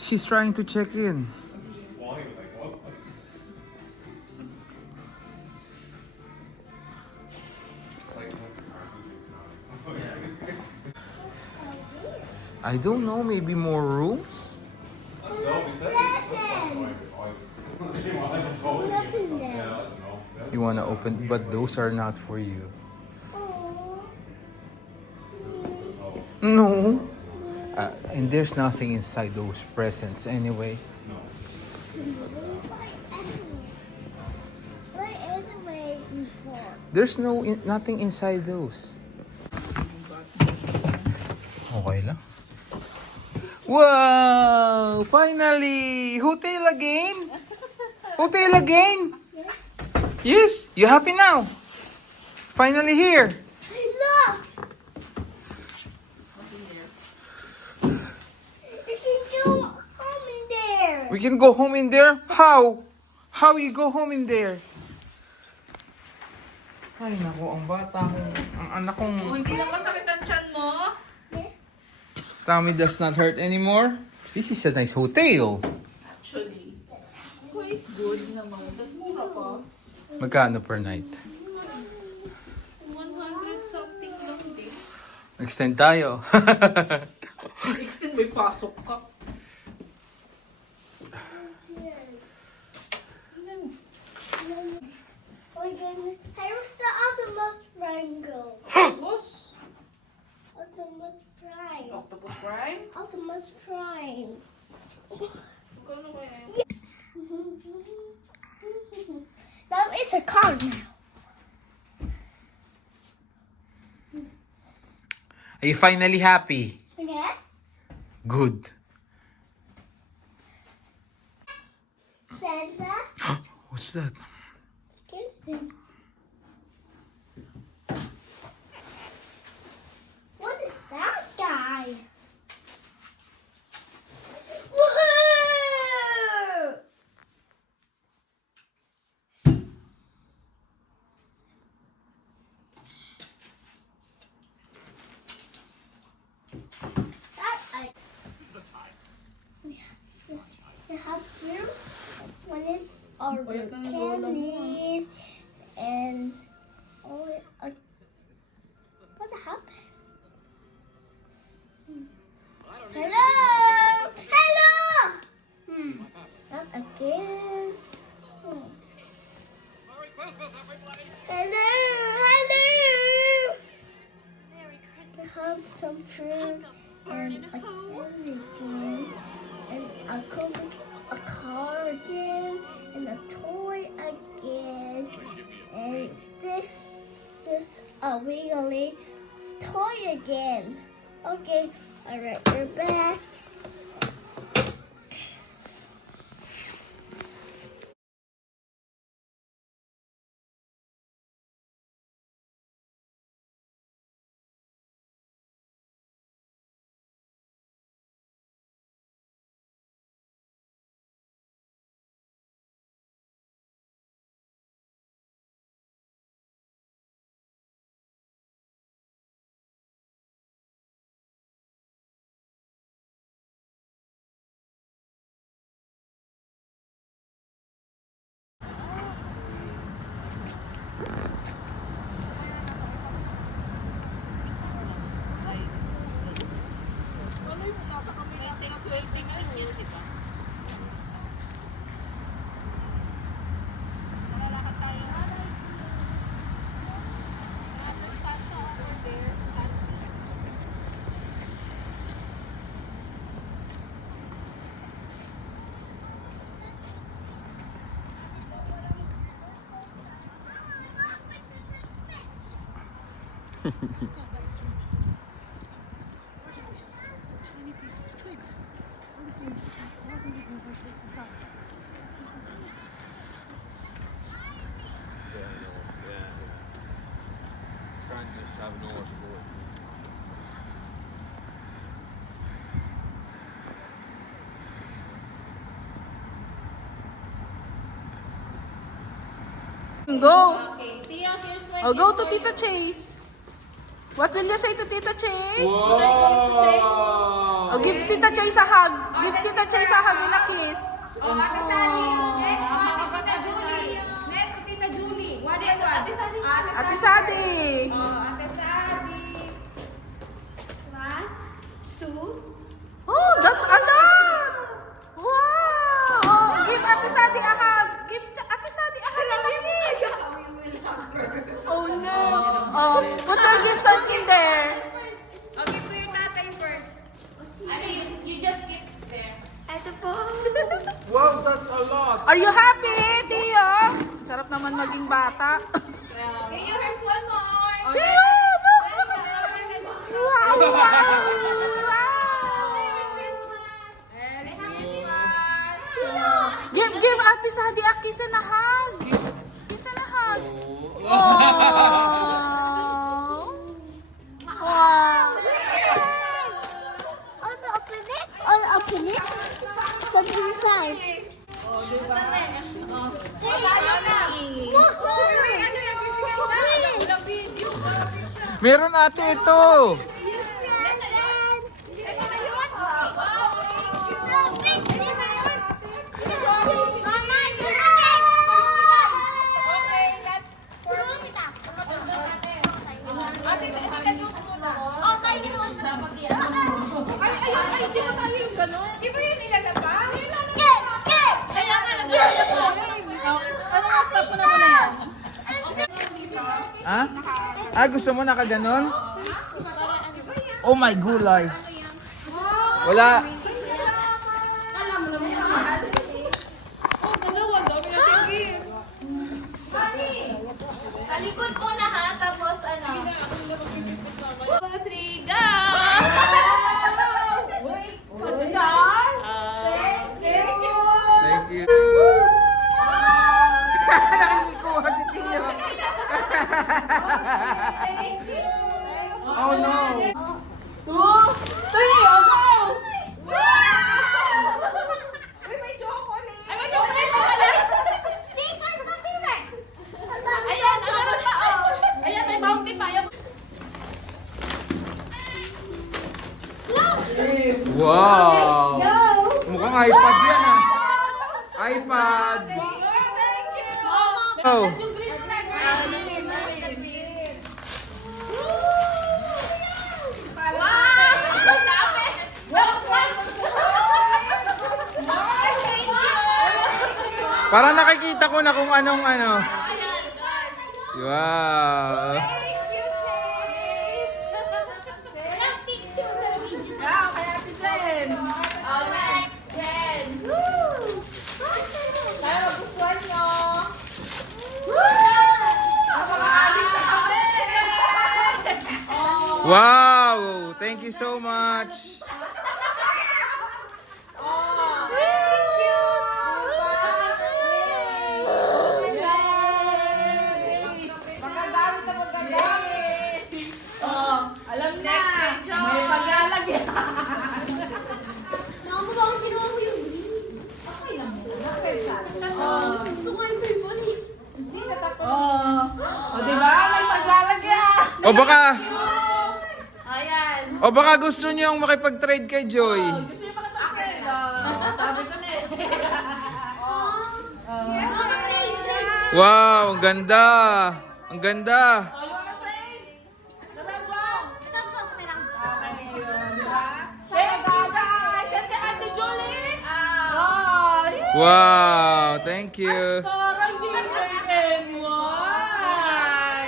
She's trying to check in. I don't know, maybe more rooms? You wanna open, but those are not for you. No. And there's nothing inside those presents anyway. There's nothing inside those. Okay lang. Wow! Finally! Hotel again? Hotel again? Yes, you happy now? Finally here. Look! You can go home in there. We can go home in there? How? How you go home in there? Ay, naku, ang bata kong, ang anak kong Hindi na masakit ang tiyan mo? tummy does not hurt anymore. This is a nice hotel. Actually, quite good naman. Tapos mura pa. Magkano per night? 100 something lang din. Extend tayo. Extend, may pasok ka. Where's the Optimus Prime go? Tapos, Optimus Prime. Octopus Prime? Optimus Prime. Magkano kaya yun? That is a car now. Are you finally happy? Yeah? Good. Santa? What's that? Excuse me. What is that guy? Woohoo! That I. We have two. One is our Payat na ng lola mo, candies and all what happened? Hello! Hello! Not again. Hello! Hello! I have some fruit and a candy again and a car again and a toy again and this a wiggly toy again. Okay, alright, we're back. Ano yung nasa kami natin ang waiting yun, di ba? Malalakad tayo. Santa over there. Trying to just have nowhere to go. Go! Okay, Tia, here's my Oh, go to Tita Chase. What will you say to Tita Chase? Wow! Oh, give Tita Chase a hug. Give Tita Chase a hug and a kiss. Oh, Ate Sally. Next, Tita Julie. Next, Tita Julie. What is Ate Sally? Ate Sadi. Oh, Ate Sally. 1, 2. Oh, that's a lot. Wow. Oh, give Ate Sadi a hug. Give Ate Sadi a hug and a kiss. Oh no. Oh, put your gifts on in there. Oh, give to your tatay first. Ano, you just keep there. Ito po. Wow, that's a lot! Are you happy, Tio? Sarap naman maging bata. Okay, here's one more. Tio, look! Wow, wow, wow. Merry Christmas. Merry Christmas. Give Ate Sadi a kiss and a hug. Kiss and a hug. Oh. Wow. I'll open it. I'll open it. Something inside. Meron ate ito! Ay, di ba tayo yung gano'n? Di ba yun ilalaba? Ano mo, stop mo na muna yan. Ha? Ah, gusto mo nakaganon? Oh my gulay! Wala! Talikod muna ha, tapos ano. 2, 3, go! Wait, John? Thank you! Thank you! Nakikikuha si Tio! Oh no! 2, 3, go! Uy, may chocolate. Ay, may chocolate pa pala! Ayan, abot pa, oh. Ayan, may bounty pa. Ayan. Wow! Mukhang iPad yan ah! iPad! Thank you! Oh! Yung green flag, Wow! Ang dami! Thank you! Parang nakikita ko na kung anong ano. Ayan, guys. Wow! Thank you, Chase! Walang picture pero video. Yeah, kaya si Jen. Oh, next, Jen. Woo! Sana magustuhan nyo. Wow! Thank you so much! Magagamit na magagamit. Oh, alam na. May paglalagyan. Mama, bakit ginawa mo yung Okay lang yun. Okay lang. Oh. gusto ko yung phone eh? Hindi natapos. Oh, di ba? May paglalagyan. O baka, Ayan. o baka gusto niyong makipag-trade kay Joy. Gusto niyo makipag-trade? Sabi ko na eh. Mama, trade. Wow! Ang ganda! Ang ganda! Oh, you wanna trade? Naman mo. Ito po, meron. Okay, yun, di ba? Hey, guys! Send kay Ate Julie! Oh, Wow! Thank you! Taray din kay NY!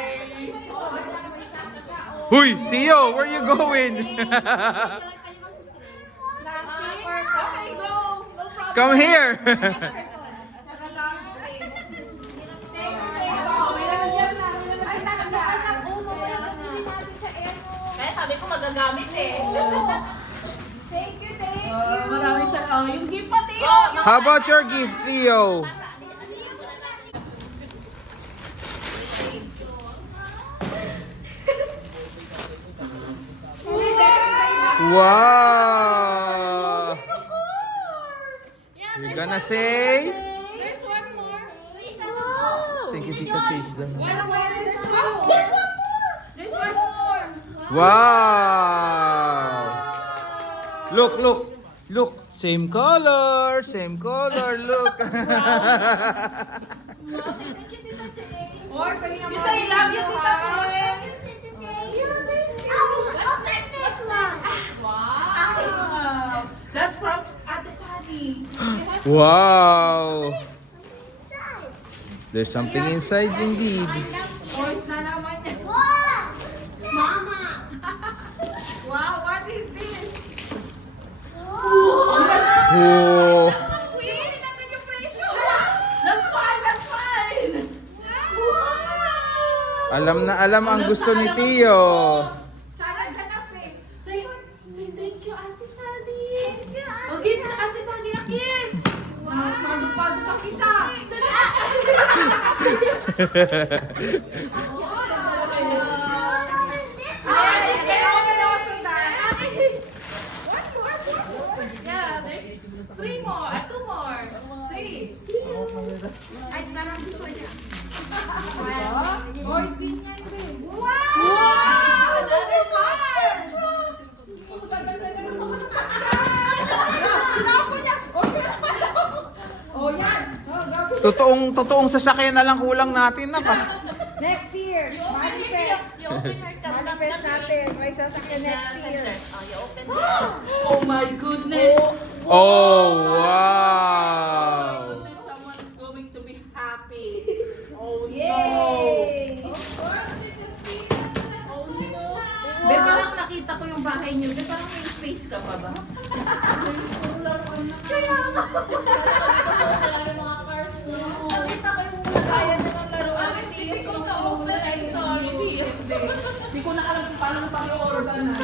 Huy! Tio! Where you going? Okay, go! No problem. Come here! Kaya sabi ko magagamit eh. Thank you, thank you. Maraming salamat. Yung gift pati How about your gift, Theo? Wow! You're gonna say? There's one more. Thank you, Tita Chase. There's one more. There's one more. There's one more. Wow! Look, look, look. Same color, look. Or, pwede naman. You say love you, Tita Cheng. Wow. That's from Ate Sally. Wow! There's something inside indeed. Boys na naman yan. Mama. Wow, what is this? Oh, Queen, natin yung presyo. That's fine, that's fine. Wow. alam na alam ang gusto ni Tio. Tsaka ganap eh. Say thank you, Ate Sally. Oh, give Ate Sally a kiss. Wow, pagod sa kisa. Ay, kaya ako na sundan. One more. Yeah, there's 3 more. 2 more. 3. Ay, narang dito niya. Boys, din yan eh. Wow! Another card! Magdagdagan ng mga sasakyan. Tinapo niya. Oh, yan. Oh, gagawin. Totoong sasakyan na lang kulang natin na ka. Next year, You open manifest. You open her cup. Manifest natin. May sasakyan next year. Oh, you open her. Oh my goodness! Oh, wow! Goodness, someone is going to be happy. Oh no! Yay! Oh no! Be, parang nakita ko yung bahay niyo. Be, parang may space ka pa ba? Talaga mga cars ko. Nakita ko yung kaya nilang laruan. Hindi ko na-open. I'm sorry. Hindi ko na alam kung paano pang-i-organ na.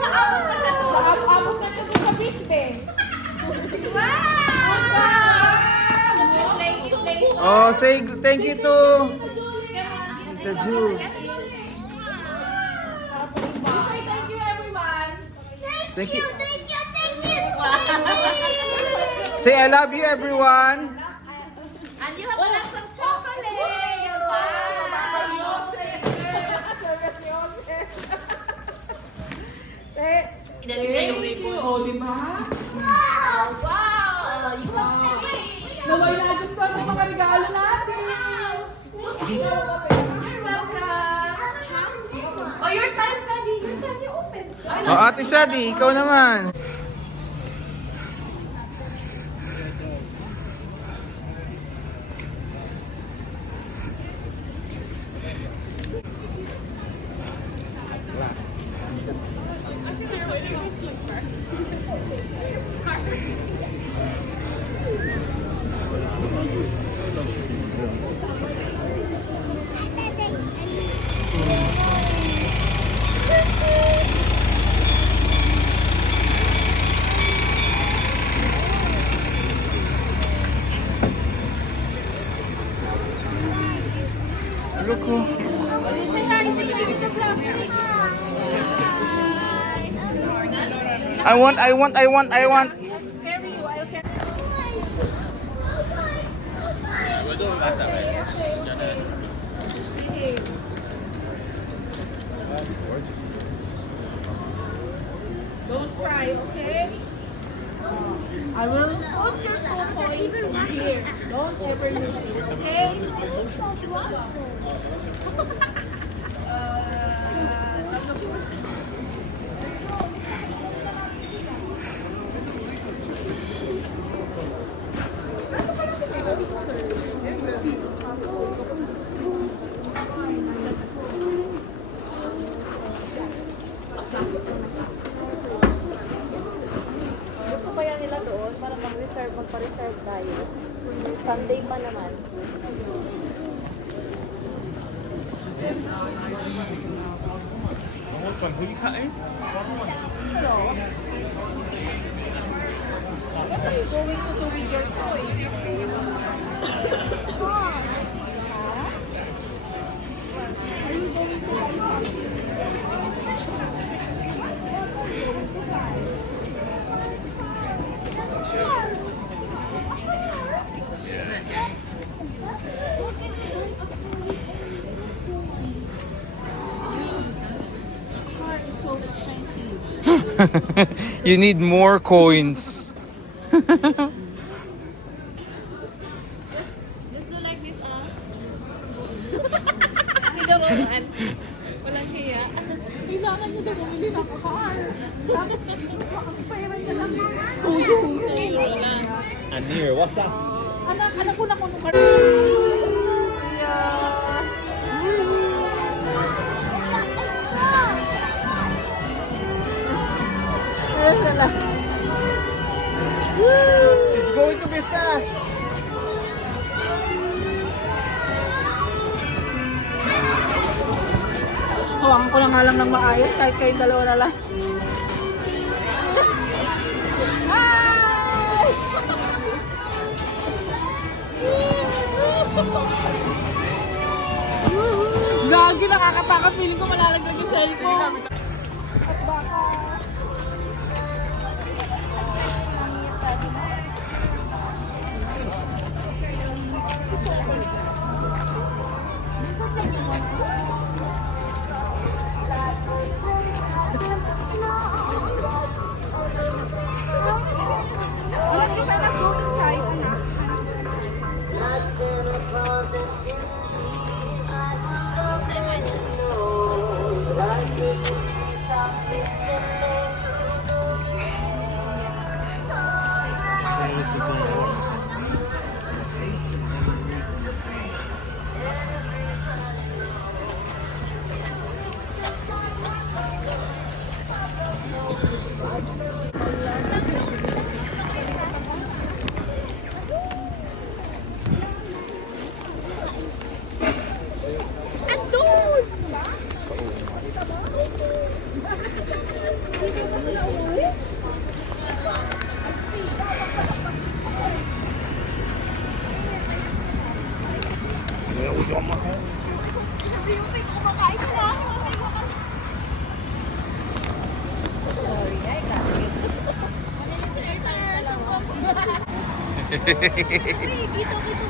Naabot na siya doon. Naabot na siya doon sa beach, be. Oh, say thank you to Tita Jules. Say thank you, everyone. Thank you. Thank you. Say I love you, everyone. And you have lots of chocolate. That's very good. Oh, di ba? Wow! You have Naway na Diyos ko ang mga regalo natin. You're welcome. Oh, your time, Sandy. Your time, you open. Oh, Ate Sadi, ikaw naman. Look, oh. Say hi to the vlog. I want. Carry you. I'll carry. Don't cry, okay? I will put your 2 points here. Don't ever lose it, okay? Gusto kaya nila doon para magpa-reserve tayo. Sunday pa naman. You need more coins. Just do like this, ah. Tinuruan. Walang hiya. Kailangan niyo daw bumili ng car. Tapos, makapipairan niya lang. Tinuruan. Anir, what's that? Anak ko na kung car. It's going to be fast. Hawakan ko na nga lang ng maayos kahit kayo dalawa na lang. Ay! Gagi, nakakatakot. Feeling ko malalaglag yung cellphone. At baka... Dito, dito.